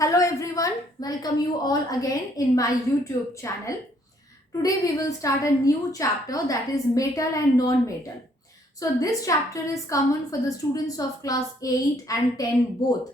Hello everyone, welcome you all again in my YouTube channel. Today we will start a new chapter, that is metal and non-metal. So this chapter is common for the students of class 8 and 10 both.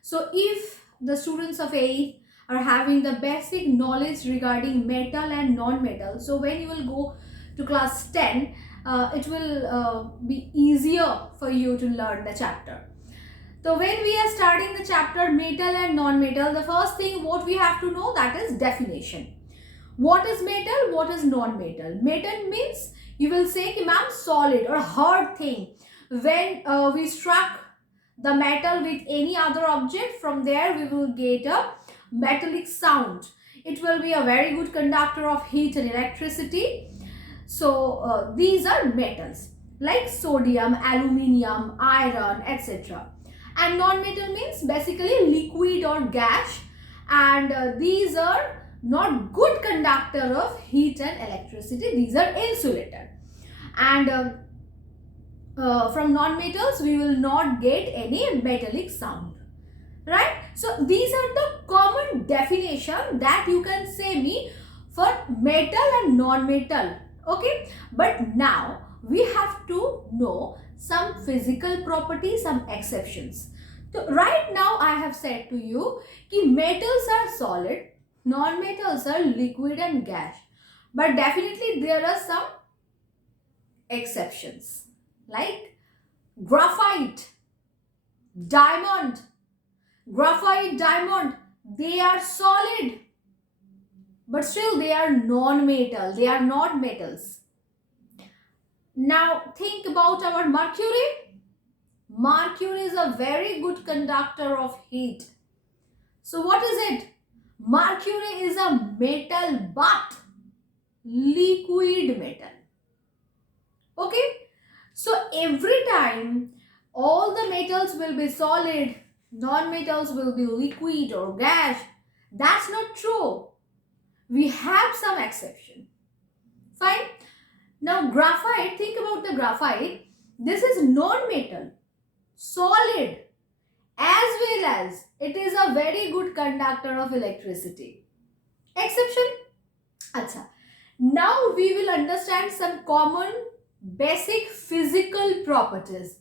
So if the students of 8 are having the basic knowledge regarding metal and non-metal, so when you will go to class 10, it will be easier for you to learn the chapter. So when we are starting the chapter metal and non-metal, the first thing what we have to know, that is definition. What is metal? What is non-metal? Metal means you will say कि ma'am solid or hard thing. When we struck the metal with any other object, from there we will get a metallic sound. It will be a very good conductor of heat and electricity. So these are metals like sodium, aluminium, iron, etc. And non-metal means basically liquid or gas, and these are not good conductor of heat and electricity. These are insulator, and from non-metals we will not get any metallic sound, right? So these are the common definition that you can say me for metal and non-metal. Okay, but now we have to know some physical properties, some exceptions. So right now I have said to you कि metals are solid, non-metals are liquid and gas, but definitely there are some exceptions like graphite, diamond. Graphite, diamond, they are solid, but still they are non-metal, they are not metals. Now think about our mercury. Mercury is a very good conductor of heat. So what is it? Mercury is a metal but liquid metal. Okay? So every time all the metals will be solid, non-metals will be liquid or gas. That's not true. We have some exception. Fine. Now graphite, think about the graphite. This is non-metal, solid, as well as it is a very good conductor of electricity. Exception? Acha. Now we will understand some common basic physical properties.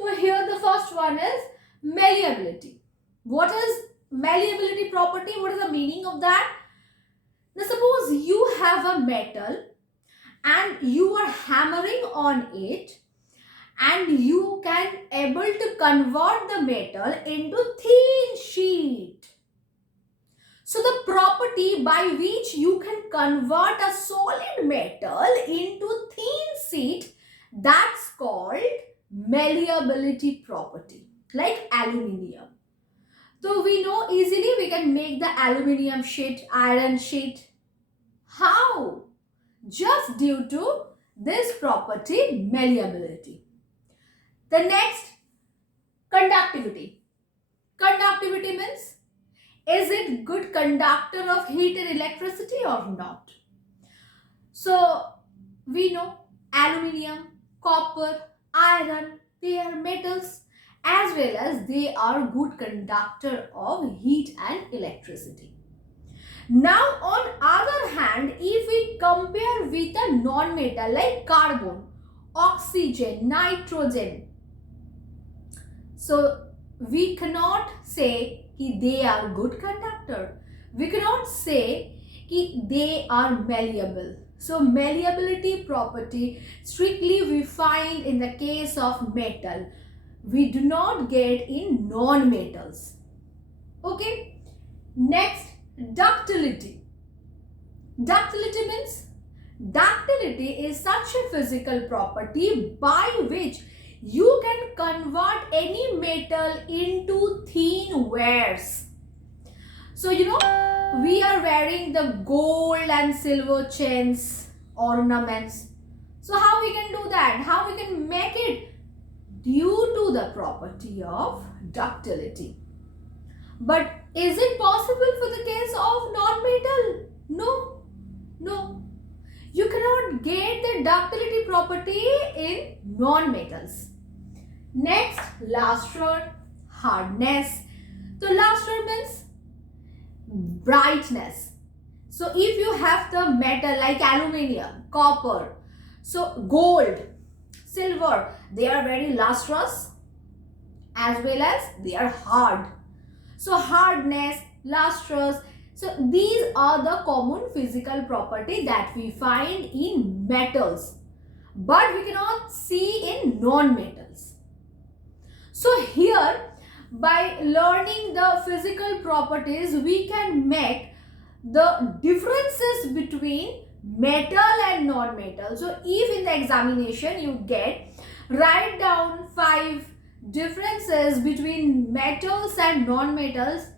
So here the first one is malleability. What is malleability property? What is the meaning of that? Now suppose you have a metal and you are hammering on it, and you can able to convert the metal into thin sheet. So the property by which you can convert a solid metal into thin sheet, that's called malleability property, like aluminium. So we know easily we can make the aluminium sheet, iron sheet. How? Just due to this property, malleability. The next, conductivity. Conductivity means, is it good conductor of heat and electricity or not? So we know aluminium, copper, iron, they are metals, as well as they are good conductor of heat and electricity. Now on other hand, if we compare with a non-metal like carbon, oxygen, nitrogen, so we cannot say कि they are good conductor. We cannot say कि they are malleable. So malleability property strictly we find in the case of metal. We do not get in non-metals. Okay. Next, ductility. Ductility means, ductility is such a physical property by which you can convert any metal into thin wares. So you know we are wearing the gold and silver chains, ornaments. So how we can do that? How we can make it? Due to the property of ductility. But is it possible for the case of non-metal? No, no. You cannot get the ductility property in non-metals. Next, luster, hardness. So luster means brightness. So if you have the metal like aluminium, copper, so gold, silver, they are very lustrous as well as they are hard. So hardness, lustrous, so these are the common physical property that we find in metals, but we cannot see in non-metals. So here, by learning the physical properties, we can make the differences between metal and non-metal. So if in the examination you get, write down 5 differences between metals and non-metals,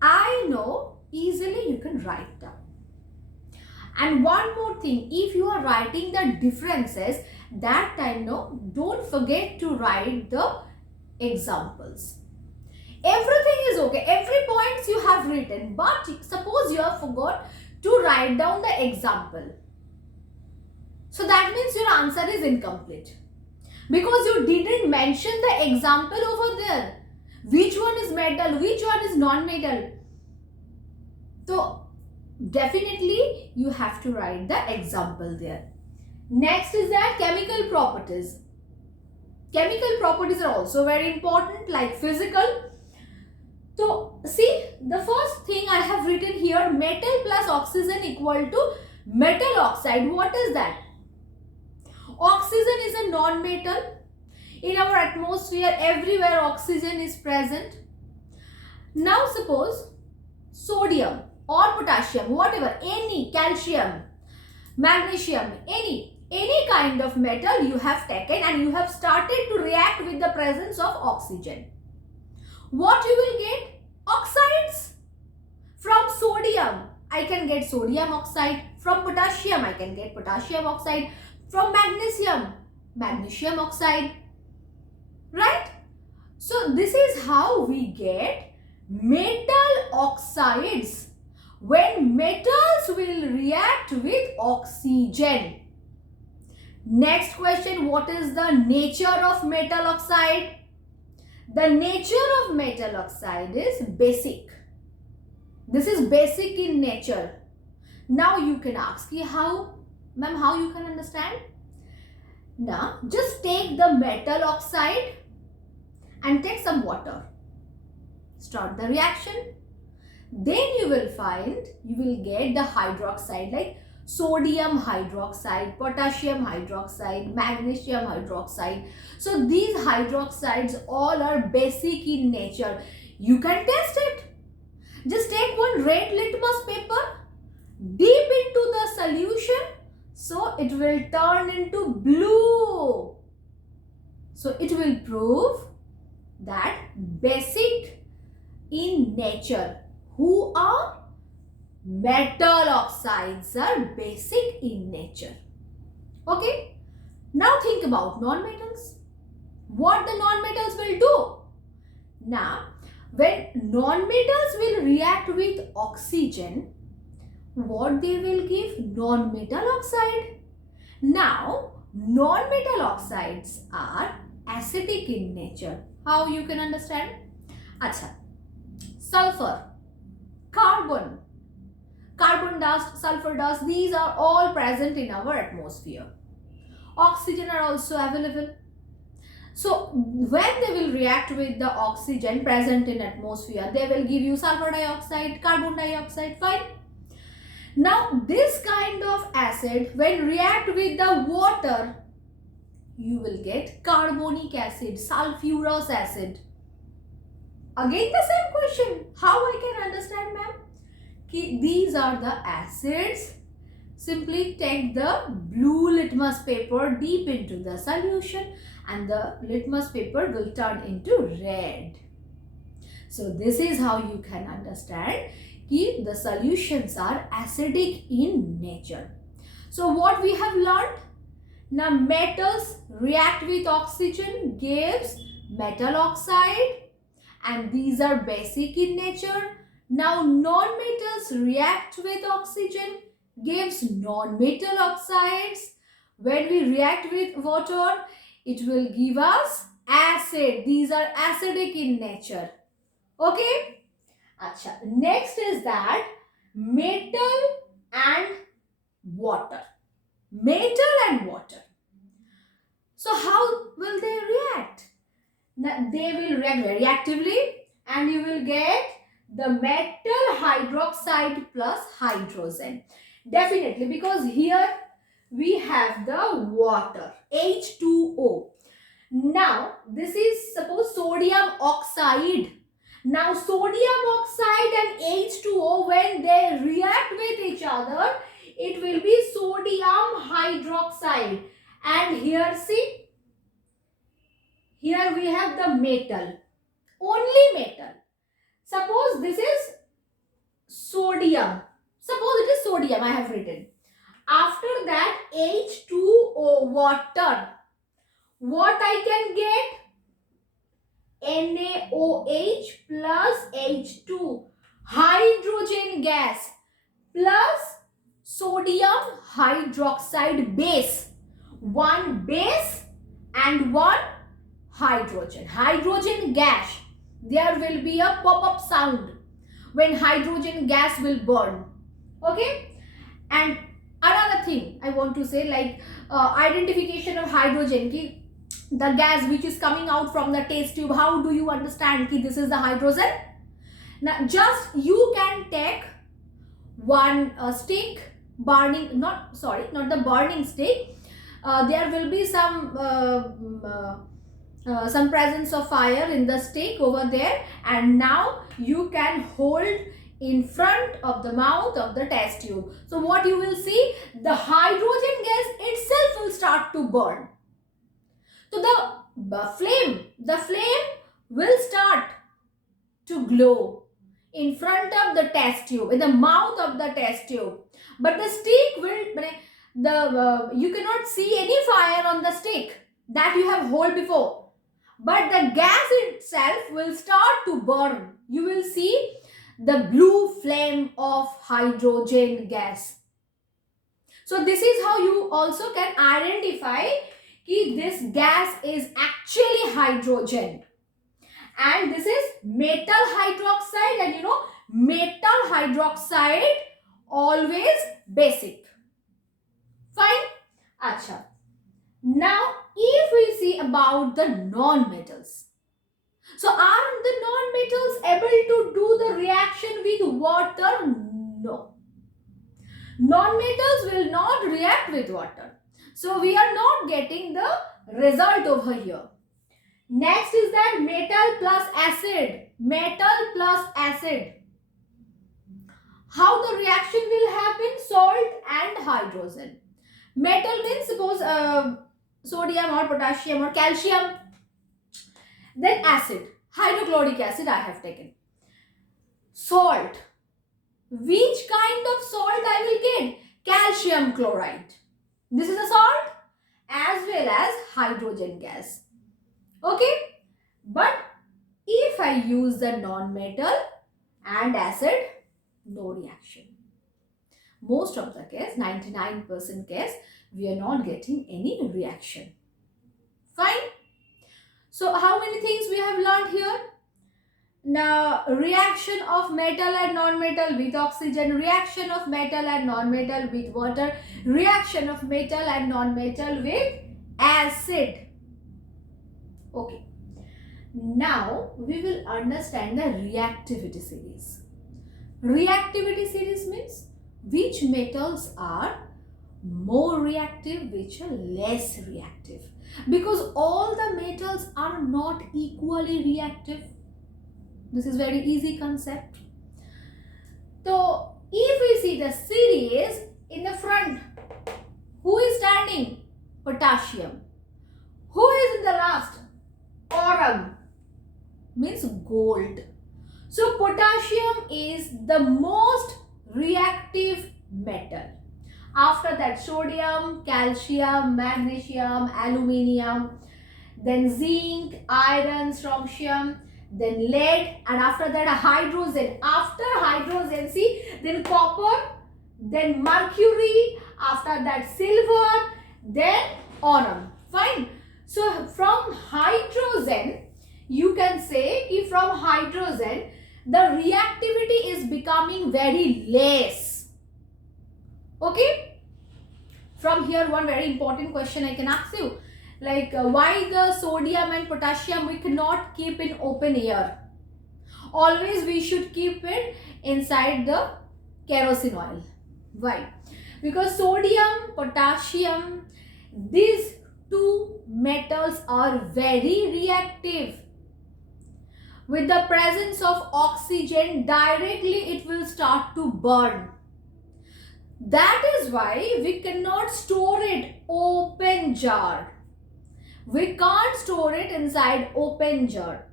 I know easily you can write down. And one more thing, if you are writing the differences, that time no, don't forget to write the examples. Everything is okay, every points you have written, but suppose you have forgot to write down the example, so that means your answer is incomplete, because you didn't mention the example over there. Which one is metal, which one is non-metal? So definitely you have to write the example there. Next is that chemical properties. Chemical properties are also very important, like physical. So see, the first thing I have written here, metal plus oxygen equal to metal oxide. What is that? Oxygen is a non-metal. In our atmosphere, everywhere oxygen is present. Now suppose sodium or potassium, whatever, any calcium, magnesium, any kind of metal you have taken and you have started to react with the presence of oxygen. What you will get? Oxides. From sodium, I can get sodium oxide. From potassium, I can get potassium oxide. From magnesium, magnesium oxide. Right? So this is how we get metal oxides when metals will react with oxygen. Next question, what is the nature of metal oxide? The nature of metal oxide is basic. This is basic in nature. Now you can ask me how, ma'am, how you can understand? Now just take the metal oxide and take some water. Start the reaction. Then you will find, you will get the hydroxide like sodium hydroxide, potassium hydroxide, magnesium hydroxide. So these hydroxides all are basic in nature. You can test it. Just take one red litmus paper, deep into the solution, so it will turn into blue. So it will prove that basic in nature. Who are? Metal oxides are basic in nature. Okay. Now think about non-metals. What the non-metals will do? Now, when non-metals will react with oxygen, what they will give? Non-metal oxide. Now, non-metal oxides are acidic in nature. How you can understand? Acha. Sulfur, carbon, carbon dust, sulfur dust, these are all present in our atmosphere. Oxygen are also available. So when they will react with the oxygen present in atmosphere, they will give you sulfur dioxide, carbon dioxide, fine. Now this kind of acid, when react with the water, you will get carbonic acid, sulfurous acid. Again the same question, how I can understand, ma'am? These are the acids. Simply take the blue litmus paper deep into the solution and the litmus paper will turn into red. So this is how you can understand the solutions are acidic in nature. So what we have learned? Now metals react with oxygen gives metal oxide and these are basic in nature. Now non-metals react with oxygen gives non-metal oxides. When we react with water, it will give us acid. These are acidic in nature. Okay. Acha. Next is that metal and water. Metal and water. So how will they react? Now, they will react very actively, and you will get the metal hydroxide plus hydrogen. Definitely, because here we have the water, H2O. Now, this is suppose sodium oxide. Now, sodium oxide and H2O, when they react with each other, it will be sodium hydroxide. And here, see, here we have the metal, only metal. Suppose this is sodium. Suppose it is sodium, I have written. After that, H2O, water. What I can get? NaOH plus H2, hydrogen gas, plus sodium hydroxide base. One base and one hydrogen. Hydrogen gas. There will be a pop-up sound when hydrogen gas will burn. Okay? And another thing I want to say, like identification of hydrogen. The gas which is coming out from the test tube, how do you understand ki this is the hydrogen? Now just you can take one stick, burning, not the burning stick. There will be some presence of fire in the stick over there, and now you can hold in front of the mouth of the test tube. So what you will see, the hydrogen gas itself will start to burn. So the flame will start to glow in front of the test tube, in the mouth of the test tube. But the stick will, you cannot see any fire on the stick that you have hold before. But the gas itself will start to burn. You will see the blue flame of hydrogen gas. So this is how you also can identify कि this gas is actually hydrogen, and this is metal hydroxide, and you know metal hydroxide always basic. Fine? Acha. Now if we see about the non-metals, so are the non-metals able to do the reaction with water? No. Non-metals will not react with water. So we are not getting the result over here. Next is that metal plus acid. Metal plus acid. How the reaction will happen? Salt and hydrogen. Metal means suppose sodium or potassium or calcium. Then acid. Hydrochloric acid I have taken. Salt. Which kind of salt I will get? Calcium chloride. This is a salt as well as hydrogen gas. Okay. But if I use the non-metal and acid, no reaction. Most of the case, 99% case, we are not getting any reaction. Fine. So how many things we have learned here? Now, reaction of metal and non-metal with oxygen, reaction of metal and non-metal with water, reaction of metal and non-metal with acid. Okay. Now, we will understand the reactivity series. Reactivity series means which metals are more reactive, which are less reactive. Because all the metals are not equally reactive. This is very easy concept. So, if we see the series in the front, who is standing? Potassium. Who is in the last? Aurum. Means gold. So, potassium is the most reactive metal. After that, sodium, calcium, magnesium, aluminium, then zinc, iron, strontium, then lead, and after that hydrogen. After hydrogen, see, then copper, then mercury, after that silver, then aurum. Fine. So from hydrogen, you can say from hydrogen, the reactivity is becoming very less. Okay? From here, one very important question I can ask you. Like, why the sodium and potassium we cannot keep in open air? Always we should keep it inside the kerosene oil. Why? Because sodium, potassium, these two metals are very reactive. With the presence of oxygen, directly it will start to burn. That is why we cannot store it open jar. We can't store it inside open jar,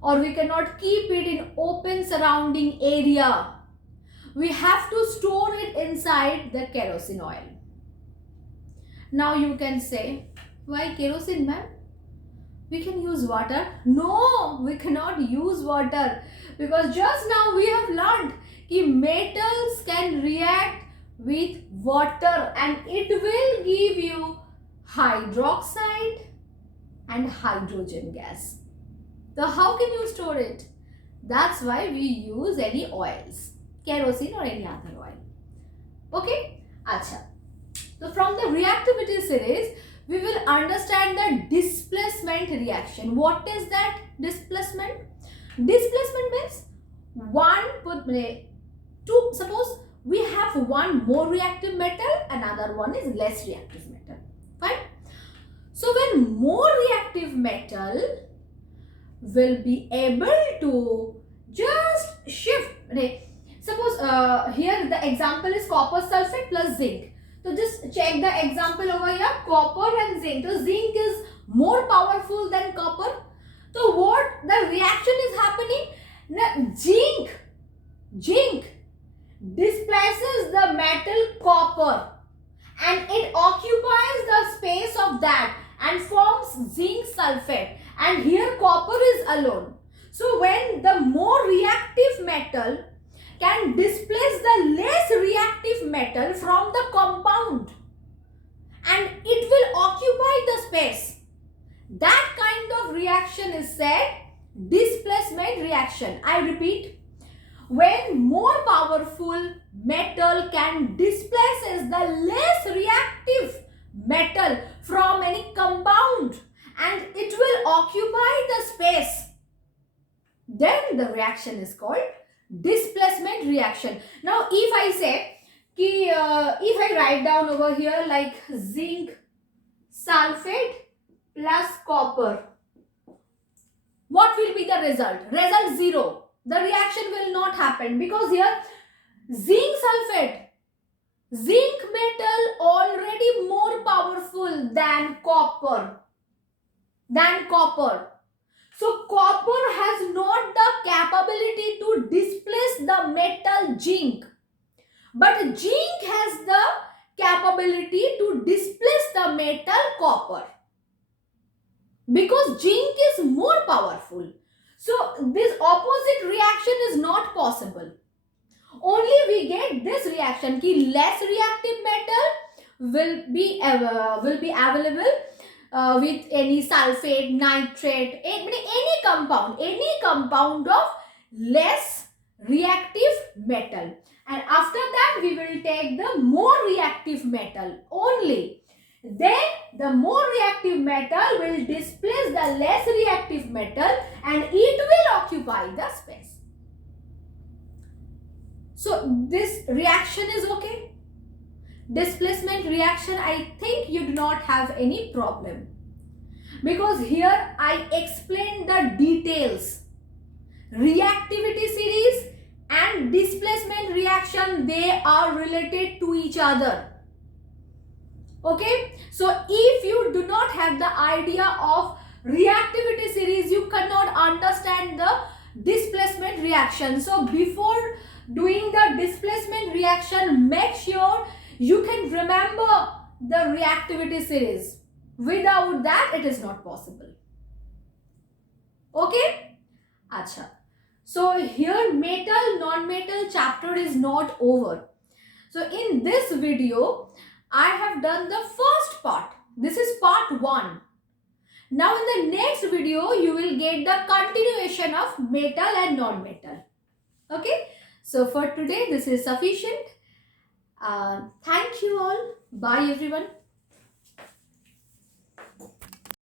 or we cannot keep it in open surrounding area. We have to store it inside the kerosene oil. Now you can say, why kerosene, ma'am? We can use water. No, we cannot use water, because just now we have learned that metals can react with water and it will give you hydroxide and hydrogen gas. So how can you store it? That's why we use any oils, kerosene or any other oil. Okay? Acha. So from the reactivity series, we will understand the displacement reaction. What is that displacement? Displacement means suppose we have one more reactive metal, another one is less reactive metal. Fine? So when more reactive metal will be able to just shift. Suppose here the example is copper sulfate plus zinc. So just check the example over here, copper and zinc. So zinc is more powerful than copper. So what the reaction is happening? Now, zinc displaces the metal copper and it occupies the space of that and forms zinc sulfate, and here copper is alone. So when the more reactive metal can displace the less reactive metal from the compound and it will occupy the space, that kind of reaction is said displacement reaction. I repeat, when more powerful metal can displaces the less reactive metal from any compound and it will occupy the space, then the reaction is called displacement reaction. Now if I say, if I write down over here like zinc sulfate plus copper, what will be the result? Result 0. The reaction will not happen, because here zinc sulfate, zinc metal already more powerful than copper. So copper has not the capability to displace the metal zinc, but zinc has the capability to displace the metal copper, because zinc is more powerful. So this opposite reaction is not possible. Only we get this reaction ki less reactive metal will be available with any sulfate, nitrate, any compound of less reactive metal. And after that we will take the more reactive metal only. Then the more reactive metal will displace the less reactive metal and it will occupy the space. So this reaction is okay. Displacement reaction, I think you do not have any problem, because here I explained the details. Reactivity series and displacement reaction, they are related to each other. Okay, so if you do not have the idea of reactivity series, you cannot understand the displacement reaction. So before doing the displacement reaction, make sure you can remember the reactivity series. Without that, it is not possible. Okay? Acha. So here metal, non-metal chapter is not over. So in this video, I have done the first part. This is part 1. Now in the next video, you will get the continuation of metal and non-metal. Okay, so for today this is sufficient. Thank you all. Bye everyone.